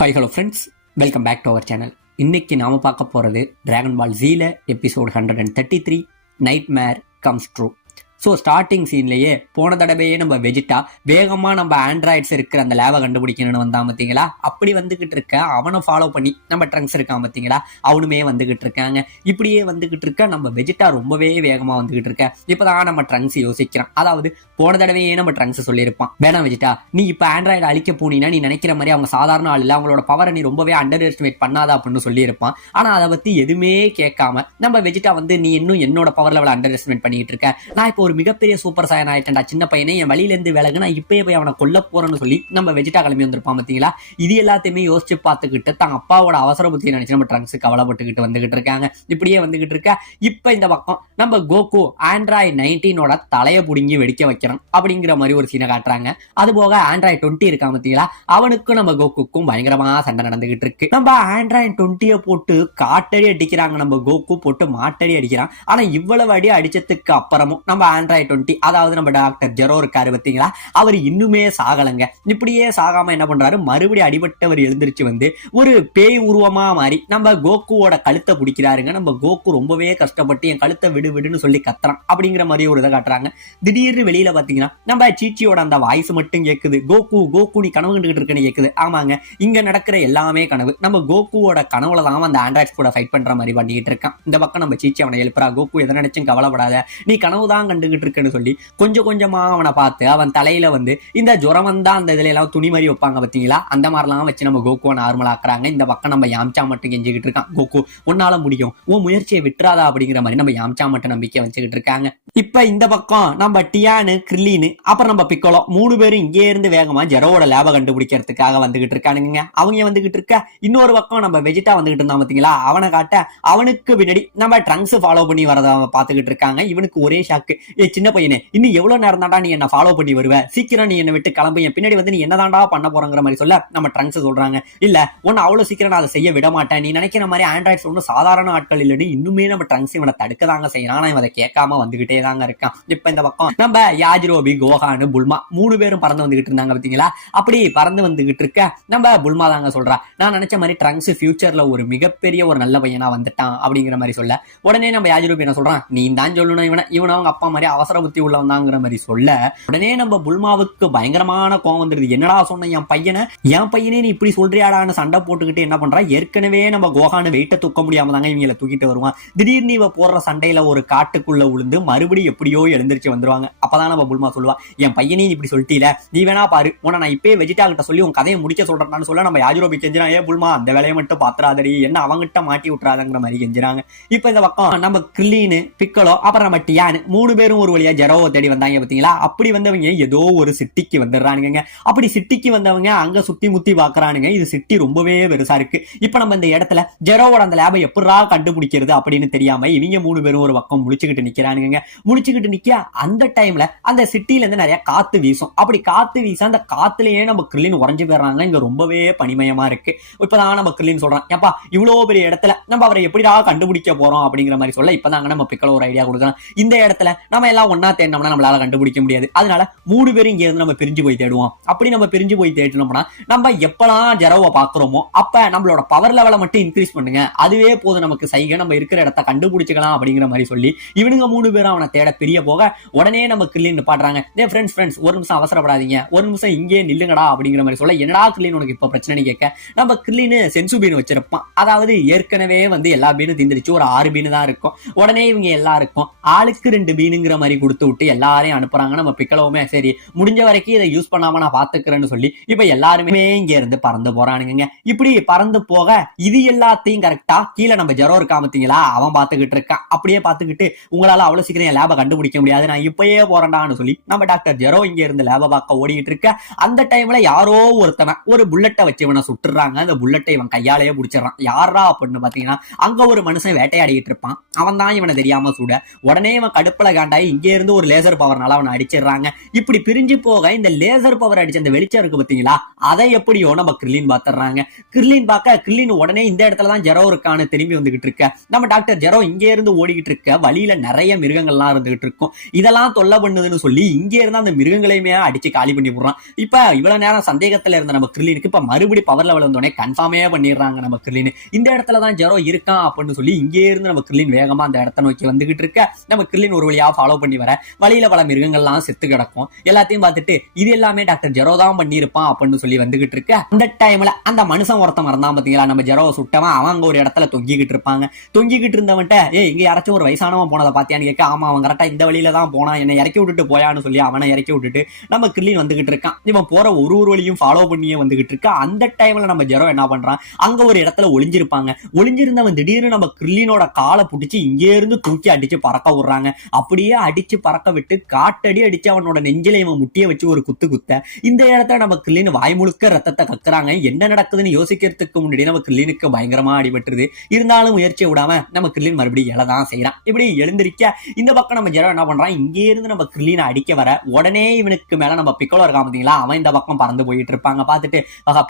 Hi hello friends, welcome back to our channel. இன்னைக்கு நாம பார்க்க போகிறது டிராகன் பால் ஜீல episode 133 nightmare comes true. So starting சீன்லேயே போன தடவையே நம்ம வெஜிட்டா வேகமாக நம்ம ஆண்ட்ராய்ட்ஸ் இருக்கிற அந்த லேவை கண்டுபிடிக்கணும்னு வந்தான் பார்த்தீங்களா. அப்படி வந்துகிட்டு இருக்க அவனை ஃபாலோ பண்ணி நம்ம ட்ரங்க்ஸ் இருக்கான் பார்த்தீங்களா, அவனுமே வந்துகிட்டு இருக்காங்க. இப்படியே வந்துகிட்டு இருக்க நம்ம வெஜிட்டா ரொம்பவே வேகமாக வந்துகிட்டு இருக்க. இப்போதான் நம்ம ட்ரங்க்ஸ் யோசிக்கிறான். அதாவது போன தடவையே நம்ம ட்ரங்க்ஸ் சொல்லியிருப்பான், வேணாம் வெஜிட்டா, நீ இப்போ ஆண்ட்ராய்டு அழிக்க போனீங்கன்னா நீ நினைக்கிற மாதிரி அவங்க சாதாரண ஆள் இல்லை, அவங்களோட பவரை நீ ரொம்பவே அண்டர் எஸ்டிமேட் பண்ணாத அப்படின்னு சொல்லியிருப்பான். ஆனால் அதை பற்றி எதுவுமே கேட்காம நம்ம வெஜிட்டா வந்து நீ இன்னும் என்னோட பவர் லெவல் அண்டர் எஸ்டிமேட் பண்ணிட்டு இருக்க, நான் இப்போ ஒரு மிகப்பெரிய சூப்பர் சாயன் ஆயிட்டேன்டா, சின்ன பையனே என் வழியில இருந்து விலகு, நான் இப்பயே போய் அவனை கொல்ல போறேன்னு சொல்லி நம்ம வெஜிட்டா கிளம்பி வந்திருப்பான் பார்த்தீங்களா. இது எல்லாத்தையுமே யோசிச்சு பார்த்துக்கிட்டு தான் அப்பாவோட அவசர புத்தியை நினைச்சு நம்ம ட்ரங்க்ஸ் கவலைப்பட்டுக்கிட்டு வந்துகிட்டு இருக்காங்க. இப்படியே வந்துகிட்டு இருக்க இப்ப இந்த பக்கம் நம்ம கோகு ஆண்ட்ராய்டு 19ஓட தலையை புடுங்கி வெடிக்க வைக்கிறான் அப்படிங்கிற மாதிரி ஒரு சீனை காட்டுறாங்க. அது போக ஆண்ட்ராய்டு 20 இருக்கான் பார்த்தீங்களா, அவனுக்கும் நம்ம கோகுக்கும் பயங்கரமா சண்டை நடந்துகிட்டு இருக்கு. நம்ம ஆண்ட்ராய்டு 20 போட்டு காட்டடி அடிக்கிறாங்க, நம்ம கோகு போட்டு மாட்டடி அடிக்கிறான். ஆனா இவ்வளவு அடி அடிச்சதுக்கு அப்புறமும் நம்ம ஆண்ட்ராய்டு 20, அதாவது நம்ம டாக்டர் ஜெரோ இருக்காரு பார்த்தீங்களா, அவர் இன்னுமே சாகலங்க. இப்படியே சாகாம என்ன பண்றாரு, மறுபடியும் அடிபட்டவர் எழுந்திருச்சு வந்து ஒரு பேய் உருவமா மாறி நம்ம கோகுவோட கழுத்தை பிடிக்கிறாருங்க. நம்ம கோகு ரொம்பவே கஷ்டப்பட்டு என் கழுத்தை விடு விடுன்னு சொல்லி கத்துறான் அப்படிங்கிற மாதிரி ஒரு இதை காட்டுறாங்க. திடீர்னு வெளியில பாத்தீங்கன்னா நம்ம சீச்சியோட அந்த வாய்ஸ் மட்டும் கேக்குது, கோகு கோகு நீ கனவு கண்டுகிட்டு இருக்கேன்னு கேக்குது. ஆமாங்க, இங்க நடக்கிற எல்லாமே கனவு. நம்ம கோகுவோட கனவுல தான் அந்த ஆண்ட்ராய்ட்ஸ் கூட ஃபைட் பண்ற மாதிரி பண்ணிட்டு இருக்கான். இந்த பக்கம் நம்ம சீச்சி அவனை எழுப்புறா, கோகு எதை நினைச்சும் கவலைப்படாத, நீ கனவு தான் கண்டுகிட்டு இருக்குன்னு சொல்லி கொஞ்சம் கொஞ்சமா அவனை பார்த்து அவன் தலையில வந்து இந்த ஜுரம் வந்தா அந்த இதுல எல்லாம் துணி மாதிரி வைப்பாங்க பாத்தீங்களா, அந்த மாதிரிலாம் வச்சு நம்ம கோகுவை நார்மல் ஆக்குறாங்க. இந்த பக்கம் நம்ம யாம்சா மட்டும் கெஞ்சிக்கிட்டு இருக்கான், கோகு உன்னால முடியும், உன் முயற்சியை விட்டுறாதா அப்படிங்கிற மாதிரி நம்ம யாம்சா மட்டும் நம்பிக்கை வச்சுக்கிட்டு இருக்காங்க. இப்ப இந்த பக்கம் நம்ம டியானு, கிர்லின்னு, அப்புறம் நம்ம பிக்கோலோ 3 பேரும் இங்கே இருந்து வேகமா ஜெரோவோட லேப கண்டுபிடிக்கிறதுக்காக வந்துகிட்டு இருக்கானுங்க. அவங்க வந்துகிட்டு இருக்க இன்னொரு பக்கம் நம்ம வெஜிட்டா வந்துகிட்டு இருந்தான் பாத்தீங்களா, அவனை காட்ட அவனுக்கு பின்னாடி நம்ம ட்ரங்க்ஸ் ஃபாலோ பண்ணி வரத பாத்துக்கிட்டு இருக்காங்க. இவனுக்கு ஒரே ஷாக்கு, சின்ன பையனே இன்னும் எவ்வளவு நேரம் தாண்டா நீ என்ன ஃபாலோ பண்ணி வருவ, சீக்கிரம் நீ என்ன விட்டு கிளம்பு, என் பின்னாடி வந்து நீ என்னதாண்டா பண்ண போறங்கிற மாதிரி சொல்ல நம்ம ட்ரங்க்ஸ் சொல்றாங்க, இல்ல உன்னை அவ்வளவு சீக்கிரம் நான் அதை செய்ய விட மாட்டேன், நீ நினைக்கிற மாதிரி ஆண்ட்ராய்ட்ஸ் ஒன்றும் சாதாரண ஆட்கள் இல்லைன்னு இன்னுமே நம்ம ட்ரங்க்ஸ் இவனை தடுக்கதாங்க செய்யறான். ஆனா இவன் அதை கேட்காம வந்துகிட்டே தாங்க இருக்கான். இப்ப இந்த பக்கம் நம்ம யாஜிரோபி, கோஹானு, புல்மா 3 பேரும் பறந்து வந்துகிட்டு இருந்தாங்க பாத்தீங்களா. அப்படி பறந்து வந்துகிட்டு இருக்க நம்ம புல்மா தாங்க சொல்றா, நான் நினைச்ச மாதிரி ட்ரங்க்ஸ் ஃபியூச்சர்ல ஒரு மிகப்பெரிய ஒரு நல்ல பையனா வந்துட்டான் அப்படிங்கிற மாதிரி சொல்ல, உடனே நம்ம யாஜிரோபி என்ன சொல்றான், நீ தான் சொல்லணும் இவனை அவங்க அப்பா மாதிரி அவசர புத்தி உள்ளவந்தாங்கிற மாதிரி சொல்ல, உடனே நம்ம புல்மாவுக்கு பயங்கரமான கோவம் வந்துருது. என்னடா சொன்ன என் பையனே நீ இப்படி சொல்றியாடான்னு சண்டை போட்டுக்கிட்டு என்ன பண்றா, ஏற்கனவே நம்ம கோஹானு வெயிட்ட தூக்க முடியாம தாங்க இவங்களை தூக்கிட்டு வருவான். திடீர்னு இவ போடுற சண்டையில ஒரு காட்டுக்குள்ள உளுந்து மறுபடியும் எப்படியோ எழுந்திருச்சு வந்துருவாங்க. அப்பதான் நம்ம புல்மா சொல்லுவா, என் பையனே இப்படி சொல்லிட்டீல, நீ வேணா பாரு, உன நான் இப்பயே வெஜிட்டா கிட்ட சொல்லி உன் கதையை முடிக்க சொல்றேன்னு சொல்ல நம்ம யாஜிரோபி கெஞ்சிரான், ஏ புல்மா அந்த வேலையை மட்டும் பாத்துறாதடி, என்ன அவங்கிட்ட மாட்டி விட்டுறாதங்கிற மாதிரி கெஞ்சிராங்க. இப்ப இந்த பக்கம் நம்ம கிர்லீனு, பிக்கோலோ, அப்புறம் நம்ம டியானு 3 பேரும் ஒரு வழியா ஜெரோவை தேடி வந்தாங்க பாத்தீங்களா. அப்படி வந்தவங்க ஏதோ ஒரு சிட்டிக்கு வந்துடுறானுங்க. அப்படி சிட்டிக்கு வந்தவங்க அங்க சுத்தி முத்தி பாக்குறானுங்க. இது சிட்டி ரொம்பவே பெருசா இருக்கு. இப்ப நம்ம இந்த இடத்துல ஜெரோவோட அந்த லேபை எப்படா கண்டுபிடிக்கிறது அப்படின்னு தெரியாம இவங்க 3 பேரும் ஒரு பக்கம் முழிச்சுக்கிட்டு நிக்கிறானுங்க. முழிச்சுக்கிட்டு நிக்க அந்த டைம்ல அந்த சிட்டில இருந்து நிறைய காத்து வீசும். அப்படி காத்து வீச அந்த காத்துலயே நம்ம கிர்லின் உறைஞ்சு போயிடுறாங்க. இங்க ரொம்பவே பனிமயமா இருக்கு. இப்பதான் நம்ம கிர்லின் சொல்றான், ஏப்பா இவ்வளவு பெரிய இடத்துல நம்ம அவரை எப்படிடா கண்டுபிடிக்க போறோம் அப்படிங்கிற மாதிரி சொல்ல, இப்பதாங்க நம்ம பிக்கல ஒரு ஐடியா கொடுக்குறோம். இந்த இடத்துல நம்ம எல்லாம் ஒன்னா தேடினோம்னா நம்மளால கண்டுபிடிக்க முடியாது. அதனால 3 பேரும் இங்க இருந்து நம்ம பிரிஞ்சு போய் தேடுவோம். அப்படி நம்ம பிரிஞ்சு போய் தேடினோம்னா நம்ம எப்பெல்லாம் ஜெரோவை பாக்குறோமோ அப்ப நம்மளோட பவர் லெவலை மட்டும் இன்க்ரீஸ் பண்ணுங்க, அதுவே போதும் நமக்கு சைகை, நம்ம இருக்கிற இடத்த கண்டுபிடிச்சுக்கலாம் அப்படிங்கிற மாதிரி சொல்லி இவனுங்க 3 பேரும் அவனை தேட பிரிய போக, உடனே நம்ம கிர்லின் பாடுறாங்க, ஃப்ரெண்ட்ஸ் ஒரு நிமிஷம் அவசரப்படாதீங்க, ஒரு நிமிஷம் இங்கே நில்லுங்கடா அப்படிங்கிற மாதிரி சொல்ல, என்னடா கிர்லின் உனக்கு இப்ப பிரச்சனை கேட்க, நம்ம கிர்லின் சென்சு பீன் வச்சிருப்பான். அதாவது ஏற்கனவே வந்து எல்லா பீனும் திந்திருச்சு, ஒரு 6 பீனு தான் இருக்கும். உடனே இவங்க எல்லாருக்கும் ஆளுக்கு 2 பீனுங்கிற மாதிரி கொடுத்து விட்டு எல்லாரையும் அனுப்புறாங்க. நம்ம பிக்கலவுமே சரி முடிஞ்ச வரைக்கும் இதை யூஸ் பண்ணாம நான் பாத்துக்கிறேன்னு சொல்லி இப்ப எல்லாருமே இங்க இருந்து பறந்து போறானுங்க. இப்படி பறந்து போக இது எல்லாத்தையும் கரெக்டா கீழே நம்ம ஜெரோ இருக்கா பாத்தீங்களா, அவன் பாத்துக்கிட்டு இருக்கான். அப்படியே பாத்துக்கிட்டு உங்களால அவ்வளவு சீக்கிரம் லேப கண்டுபிடிக்க முடியாது, நான் இப்பயே போறேன்டான்னு சொல்லி நம்ம டாக்டர் ஜெரோ இங்க இருந்து லேப பார்க்க ஓடிட்டு இருக்க. அந்த டைம்ல யாரோ ஒருத்தவன் ஒரு புல்லட்டை வச்சு இவனை சுட்டுறாங்க. அந்த புல்லட்டை இவன் கையாலேயே பிடிச்சிடறான். யாரா அப்படின்னு பாத்தீங்கன்னா அங்க ஒரு மனுஷன் வேட்டையாடிட்டு இருப்பான். அவன் தான் இவனை தெரியாம சுட, உடனே இவன் கடுப்புல காண்டாயி இங்க இருந்து ஒரு லேசர் பவர்னால அவனை அடிச்சிடுறாங்க. இப்படி பிரிஞ்சு போக இந்த லேசர் பவர் அடிச்ச அந்த வெளிச்சம் இருக்கு பாத்தீங்களா, அதை எப்படியோ நம்ம கிர்லின் பாத்துறாங்க. கிர்லின் பார்க்க கிர்லின் உடனே இந்த இடத்துலதான் ஜெரோ இருக்கான்னு திரும்பி வந்துகிட்டு இருக்க. நம்ம டாக்டர் ஜெரோ இங்க இருந்து ஓடிக்கிட்டு இருக்க வழியில நிறைய மிருகங்கள்லாம் தான் இருந்துகிட்டு இருக்கும். இதெல்லாம் தொல்லை பண்ணுதுன்னு சொல்லி இங்கே இருந்து அந்த மிருகங்களையுமே அடிச்சு காலி பண்ணி விடுறான். இப்ப இவ்வளவு நேரம் சந்தேகத்துல இருந்த நம்ம கிர்லினுக்கு இப்ப மறுபடி பவர் லெவல் வந்தோடனே கன்ஃபார்மே பண்ணிடுறாங்க நம்ம கிர்லின். இந்த இடத்துலதான் ஜெரோ இருக்கான் அப்படின்னு சொல்லி இங்கே இருந்து நம்ம கிர்லின் வேகமா அந்த இடத்த நோக்கி வந்துகிட்டு இருக்க நம்ம கிர்லின் ஒரு வழியா ஃபாலோ பண்ணி வர வழியில பல மிருகங்கள்லாம் செத்து கிடக்கும். எல்லாத்தையும் பார்த்துட்டு இது எல்லாமே டாக்டர் ஜெரோ தான் பண்ணியிருப்பான் அப்படின்னு சொல்லி வந்துகிட்டு இருக்க அந்த டைம்ல அந்த மனுஷன் ஒருத்தன் மறந்தான் பாத்தீங்களா, நம்ம ஜெரோவை சுட்டவன். அவன் அங்க ஒரு இடத்துல தொங்கிக்கிட்டு இருப்பாங்க. தொங்கிக்கிட்டு இருந்தவன்ட்ட இங்க யாராச்சும் ஒரு வயசானவன் போனதை பாத்தியான்னு கேட்க, ஆமா அவன் கரெக்டா இந்த வழியில தான் போனா, என்னை இறக்கி விட்டுட்டு போயான்னு சொல்லி அவனை இறக்கி விட்டுட்டு நம்ம கிர்லின் வந்துகிட்டு இருக்கான். இவன் போற ஒரு வழியும் ஃபாலோ பண்ணியே வந்துகிட்டு இருக்கா. அந்த டைம்ல நம்ம ஜெரோ என்ன பண்றான், அங்க ஒரு இடத்துல ஒளிஞ்சிருப்பாங்க. ஒளிஞ்சிருந்தவன் திடீர்னு நம்ம கிர்லினோட காலை பிடிச்சி இங்கே இருந்து தூக்கி அடிச்சு பறக்க விடுறாங்க. அப்படியே அடிச்சு பறக்க விட்டு காட்டடி அடிச்சு அவனோட நெஞ்சில இவன் முட்டிய வச்சு ஒரு குத்த இந்த இடத்துல நம்ம கிர்லின் வாய் முழுக்க ரத்தத்தை கக்குறாங்க. என்ன நடக்குதுன்னு யோசிக்கிறதுக்கு முன்னாடி நம்ம கிர்லினுக்கு பயங்கரமா அடிபட்டுருது. இருந்தாலும் முயற்சியை விடாம நம்ம கிர்லின் மறுபடியும் எழதான் செய்யறான். இப்படி எழுந்திருக்க இந்த பக்கம் நம்ம ஜெரோ என்ன பண்றான், இங்கே இருந்து நம்ம கிர்லினை அடிக்க வர உடனே இவனுக்கு மேல நம்ம பிக்கோலோ இருக்கான் பாத்தீங்களா, அவன் இந்த பக்கம் பறந்து போயிட்டு இருப்பாங்க. பார்த்துட்டு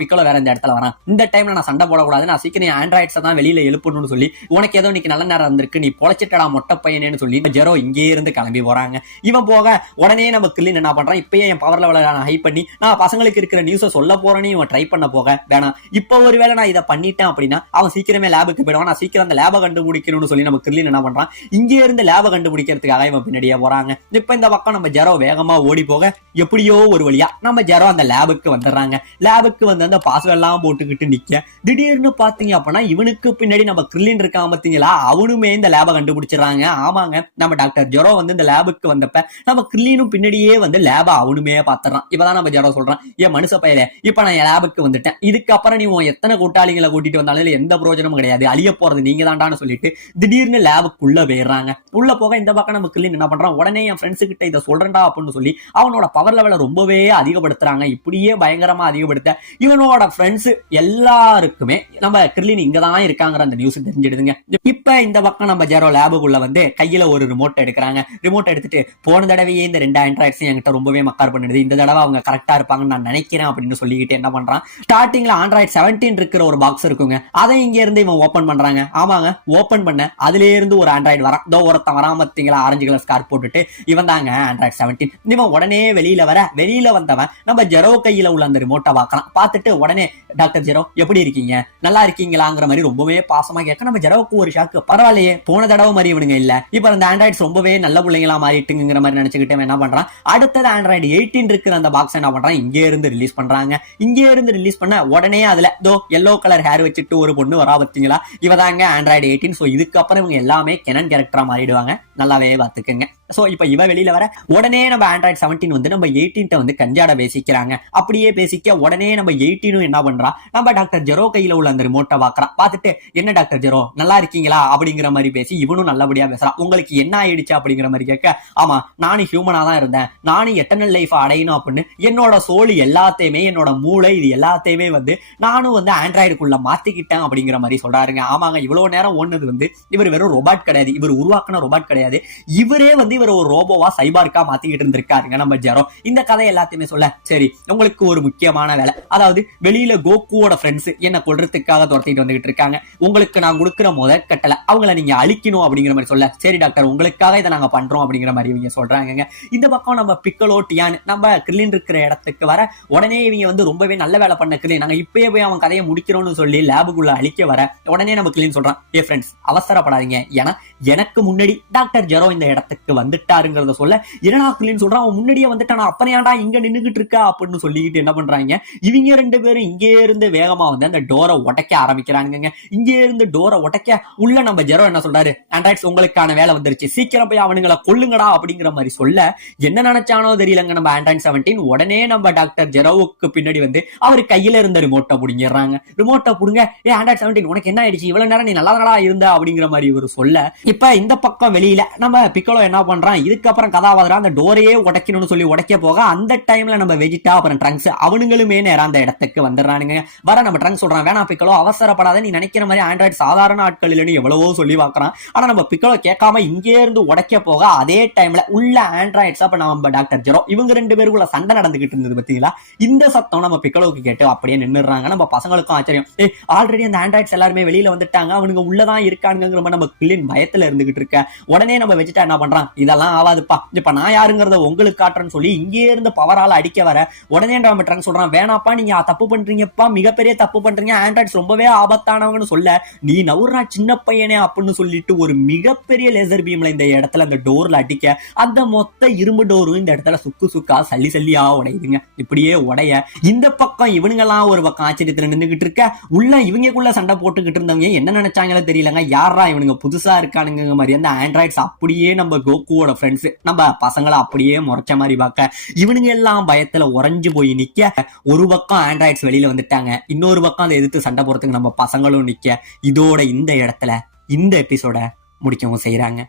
பிக்கோலோ வேற இந்த இடத்துல வரான். இந்த டைம்ல நான் சண்டை போடக்கூடாது, நான் சீக்கிரம் ஆண்ட்ராய்ட்ஸை தான் வெளியில எழுப்பணும்னு சொல்லி, உனக்கு ஏதோ இன்னைக்கு நல்ல நேரம் இருந்திருக்கு, நீ பொழைச்சிட்டடா மொட்டை பையனேன்னு சொல்லி ஜெரோ இங்கே இருந்து கிளம்பி போறாங்க. இவன் போக உடனே நம்ம கிர்லின் என்ன பண்றான், இப்பயே என் பவர் லெவலை நான் ஹை பண்ணி நான் பசங்களுக்கு இருக்கிற நியூஸை சொல்ல போறேன்னு இவன் ட்ரை பண்ண போக வேணாம், இப்போ ஒருவேளை நான் இதை பண்ணிட்டேன் அப்படின்னா அவன் சீக்கிரமே லேபுக்கு போயிடுவான், நான் சீக்கிரம் அந்த லேபை கண்டுபிடிக்கணும்னு சொல்லி நம்ம கிர்லின் என்ன பண்றான், இங்கே இருந்து லேபை கண்டுபிடிக்கிறதுக்காக இவன் பின்னாடியே போறாங்க. இப்ப இந்த பக்கம் நம்ம ஜெரோ வேகமா ஓடி போக எப்படியோ ஒரு வழியா நம்ம ஜெரோ அந்த லேபுக்கு வந்துடுறாங்க. லேபுக்கு வந்து அந்த பாஸ்வேர்ட் எல்லாம் போட்டுக்கிட்டு நிக்க திடீர்னு பாத்தீங்க அப்படின்னா இவனுக்கு பின்னாடி நம்ம கிர்லின் இருக்கான் பாத்தீங்களா, அவனுமே இந்த லேபை கண்டுபிடிச்சிடறாங்க. ஆமாங்க, நம்ம டாக்டர் ஜெரோ வந்து இந்த லேபுக்கு வந்தப்ப நம்ம கிர்லினும் பின்னாடியே வந்து லேபை அவனுமே பாத்துறான். இப்பதான் நம்ம ஜெரோ சொல்றான், ஏன் மனுஷ பையல, இப்ப நான் லேபுக்கு வந்துட்டேன், இதுக்கப்புறம் நீ எத்தனை கூட்டாளிகளை கூட்டிட்டு வந்தாலும் எந்த பிரயோஜனமும் கிடையாது, அழிய போறது நீங்க தான்டான்னு சொல்லிட்டு திடீர்னு லேபுக்குள்ள போயிடுறாங்க. உள்ள போக இந்த பக்கம் நம்ம கிர்லின் என்ன பண்றான், உடனே என் ஃப்ரெண்ட்ஸ் கிட்ட இதை சொல்றேன்டா அப்படின்னு சொல்லி அவனோட பவர் லெவலை ரொம்பவே அதிகப்படுத்துறாங்க. இப்படியே பயங்கரமா அதிகப்படுத்த இவனோட ஃப்ரெண்ட்ஸ் எல்லாருக்குமே நம்ம கிர்லின் இங்கதான் இருக்காங்கிற அந்த நியூஸ் தெரிஞ்சிடுதுங்க. இப்ப இந்த பக்கம் நம்ம ஜெரோ லேபுக்குள்ள வந்து கையில ஒரு ரிமோட் எடுக்கிறாங்க. ரிமோட் எடுத்துட்டு போன தடவையே இந்த 2 ஆண்ட்ராய்ட்ஸ் என்கிட்ட ரொம்பவே மக்கர் பண்ணுது, இந்த தடவை அவங்க கரெக்டா இருப்பாங்கன்னு நான் நினைக்கிறேன் அப்படின்னு சொல்லிக்கிட்டு என்ன பண்றான், ஸ்டார்டிங்ல ஆண்ட்ராய்ட் 17 இருக்கிற ஒரு பாக்ஸ் இருக்குங்க, அதை இங்க இருந்து இவன் ஓபன் பண்றாங்க. ஆமாங்க, ஓபன் பண்ண அதுல இருந்து ஒரு ஆண்ட்ராய்டு வரான். இதோ ஒருத்தன் வராம பாத்தீங்களா, ஆரஞ்சு கலர் ஸ்கார்ப் போட்டுட்டு, இவன் தாங்க ஆண்ட்ராய்ட் 17. இவன் உடனே வெளியில வந்தவன் நம்ம ஜெரோ கையில உள்ள அந்த ரிமோட்டை பாக்கலாம். பார்த்துட்டு உடனே டாக்டர் ஜெரோ எப்படி இருக்கீங்க, நல்லா இருக்கீங்களாங்கிற மாதிரி ரொம்பவே பாசமா கேட்க நம்ம ஜெரோவுக்கு ஒரு ஷாக்கு. பரவாயில்லையே, போன தடவை மாதிரி இவனுங்க இல்ல, இப்ப அந்த ஆண்ட்ராய்ட்ஸ் ரொம்பவே நல்ல பிள்ளைங்களா மாறிட்டுங்கிற மாதிரி நினைச்சுக்கிட்டு என்ன பண்றான், அடுத்தது ஆண்ட்ராய்டு 18 இருக்கிற அந்த பாக்ஸ் என்ன பண்றான், இங்கே இருந்து ரிலீஸ் பண்றாங்க. இங்கே இருந்து ரிலீஸ் பண்ண உடனே அதுல தோ எல்லோ கலர் ஹேர் வச்சுட்டு ஒரு பொண்ணு வரா பாத்தீங்களா, இவதாங்க ஆண்ட்ராய்டு 18. சோ இதுக்கப்புறம் இவங்க எல்லாமே கெனன் கேரக்டரா மாறிடுவாங்க, நல்லாவே பாத்துக்குங்க. சோ இப்ப இவ வெளியில வர உடனே நம்ம ஆண்ட்ராய்டு 17 வந்து நம்ம 18 வந்து கஞ்சாட பேசிக்கிறாங்க. அப்படியே பேசிக்க உடனே நம்ம 18 என்ன பண்றா, நம்ம டாக்டர் ஜெரோ கையில உள்ள அந்த ரிமோட்டை பாக்குறான். பார்த்துட்டு என்ன டாக்டர் ஜெரோ நல்லா இருக்கீங்களா அப்படிங்கிற மாதிரி பேசி இவனும் நல்லபடியா பேசுறான். உங்களுக்கு என்ன ஆயிடுச்சு அப்படிங்கிற மாதிரி கேட்க, ஆமா நானும் ஹியூமனா தான் இருந்தேன், நானும் எட்டர்னல் லைஃப் அடையணும் அப்படின்னு என்னோட சோல் எல்லாத்தையுமே, என்னோட மூளை இது எல்லாத்தையுமே வந்து நானும் வந்து ஆண்ட்ராய்டுக்குள்ள மாத்திக்கிட்டேன் அப்படிங்கிற மாதிரி சொல்றாருங்க. ஆமாங்க, இவ்வளவு நேரம் ஓடுனது வந்து இவர் வெறும் ரோபாட் கிடையாது, இவர் உருவாக்கின ரோபாட் கிடையாது, இவரே வந்து இவர் ஒரு ரோபோவா சைபார்க்கா மாத்திக்கிட்டு இருந்திருக்காருங்க நம்ம ஜெரோ. இந்த கதை எல்லாத்தையுமே சொல்ல, சரி உங்களுக்கு ஒரு முக்கியமான வேலை, அதாவது வெளியில கோகுவோட ஃப்ரெண்ட்ஸ் என்ன கொல்றதுக்காக துரத்திட்டு வந்துகிட்டு இருக்காங்க, உங்களுக்கு நான் கொடுக்குற முதல் கட்டளை அவங்கள நீங்க அழிக்கணும் அப்படிங்கிற மாதிரி சொல்ல, சரி டாக்டர் உங்களுக்காக இதை நாங்க பண்றோம் அப்படிங்கிற மாதிரி இவங்க சொல்றாங்க. இந்த பக்கம் நம்ம பிக்கலோ டியான் நம்ம கிர்லின் இருக்கிற இடத்துக்கு வர உடனே இவங்க வந்து ரொம்பவே நல்ல வேலை பண்ண கிர்லின், நாங்க இப்பயே போய் அவன் கதையை முடிக்கிறோம்னு சொல்லி லேபுக்குள்ள அழிக்க வர உடனே நம்ம கிர்லின் சொல்றான், ஏ ஃப்ரெண்ட்ஸ் அவசரப்படாதீங்க, ஏன்னா எனக்கு முன்னாடி டாக்டர் ஜெரோ இந்த இடத்துக்கு வந்துட்டாருங்கிறத சொல்ல, என்னடா கிர்லின் சொல்றான், அவன் முன்னாடியே வந்துட்டானா, அப்ப ஏன்டா இங்க நின்னுகிட்டு இருக்கா அப்படின்னு சொல்லிக்கிட்டு என்ன பண்றாங்க, இவங்க 2 பேரும் இங்கே இருந்து வேகமா வந்து அந்த டோரை உடைக்க ஆரம்பிக்கிறாங்க. இங்கே இருந்து டோரை உடைக்க உள்ள நம்ம ஜெரோ என்ன சொல்றாரு, ஆண்ட்ராய்ட்ஸ் உங்களுக்கான வேலை வந்துருச்சு, சீக்கிரம் போய் அவனுங்களை கொல்லுங்கடா அப்படிங்கிற மாதிரி சொல்ல, என்ன நினைச்சானோ தெரியலங்க நம்ம ஆண்ட்ராய்ட் 17 உடனே நம்ம டாக்டர் ஜெரோவுக்கு பின்னாடி வந்து அவர் கையில இருந்த ரிமோட்டை புடிங்கிடுறாங்க. ரிமோட்டை புடுங்க, ஏ ஆண்ட்ராய்ட் 17 உனக்கு என்ன ஆயிடுச்சு, இவ்வளவு நேரம் நீ நல்லா இருந்த அப்படிங்கிற மாதிரி இவர் சொல்ல, இப்ப இந்த பக்கம் வெளியில நம்ம பிக்கலோ என்ன பண்றான், இதுக்கப்புறம் கதாபாத்திரம் அந்த டோரையே உடைக்கணும்னு சொல்லி உடைக்க போக அந்த டைம்ல நம்ம வெஜிடா அப்புறம் ட்ரங்க்ஸ் அவனுங்களுமே நேரம் அந்த இடத்துக்கு வந்துடுறானுங்க. வர நம்ம ட்ரங்க்ஸ் சொல்றான், வேணா பிக்கலோ அவசரப்படாத, நீ நினைக்கிற மாதிரி ஆண்ட்ராய்டு சாதாரண ஆட்கள் இல்லைன்னு எவ்வளவோ சொல்லி பாக்குறான். ஆனா நம்ம பிக்கலோ கேட்காம இங்கே இருந்து உடைக்க போக அதே டைம்ல உள்ள ஆண்ட்ராய்ட்ஸ் அப்ப நம்ம டாக்டர் ஜெரோ இவங்க 2 பேருக்குள்ள சண்டை நடந்துகிட்டு இருந்தது பாத்தீங்களா, இந்த சத்தம் நம்ம பிக்கலோக்கு கேட்டு அப்படியே நின்னுறாங்க. நம்ம பசங்களுக்கும் ஆச்சரியம், ஆல்ரெடி அந்த ஆண்ட்ராய்ட்ஸ் எல்லாருமே வெளியில வந்துட்டாங்க, அவனுங்க உள்ளதான் இருக்கானுங்கிற மாதிரி நம்ம கிர்லின் பயத்துல இருந்துகிட்டு இருக்க உடனே நம்ம வெஜிடா என்ன பண்றான், இத இதெல்லாம் ஆவாதுப்பா, இப்ப நான் யாருங்கிறத உங்களுக்கு காட்டுறேன்னு சொல்லி இங்கே இருந்து பவரால அடிக்க வர உடனே நம்ம ட்ரங்க் சொல்றான், வேணாப்பா நீங்க தப்பு பண்றீங்கப்பா, மிகப்பெரிய தப்பு பண்றீங்க, ஆண்ட்ராய்ட்ஸ் ரொம்பவே ஆபத்தானவங்கன்னு சொல்ல, நீ நவுறா சின்ன பையனே அப்படின்னு சொல்லிட்டு ஒரு மிகப்பெரிய லேசர் பீம்ல இந்த இடத்துல அந்த டோர்ல அடிக்க அந்த மொத்த இரும்பு டோரும் இந்த இடத்துல சுக்கா சல்லி சல்லியா உடையுதுங்க. இப்படியே உடைய இந்த பக்கம் இவனுங்கெல்லாம் ஒரு பக்கம் ஆச்சரியத்துல நின்றுகிட்டு இருக்க, உள்ள இவங்களுக்குள்ள சண்டை போட்டுக்கிட்டு இருந்தவங்க என்ன நினைச்சாங்களோ தெரியலங்க, யாரா இவனுங்க புதுசா இருக்கானுங்க மாதிரி அந்த ஆண்ட்ராய்ட்ஸ் அப்படியே நம்ம கோகுவோட ஃப்ரெண்ட்ஸ் நம்ம பசங்களை அப்படியே முறைச்ச மாதிரி பார்க்க இவனுங்க எல்லாம் பயத்துல உறைஞ்சு போய் நிக்க, ஒரு பக்கம் ஆண்ட்ராய்ட்ஸ் வெளியில வந்துட்டாங்க, இன்னொரு பக்கம் அதை எதிர்த்து சண்டை போறதுக்கு நம்ம பசங்களும் நிக்க, இதோட இந்த இடத்துல இந்த எபிசோட முடிக்கவும் செய்யறாங்க.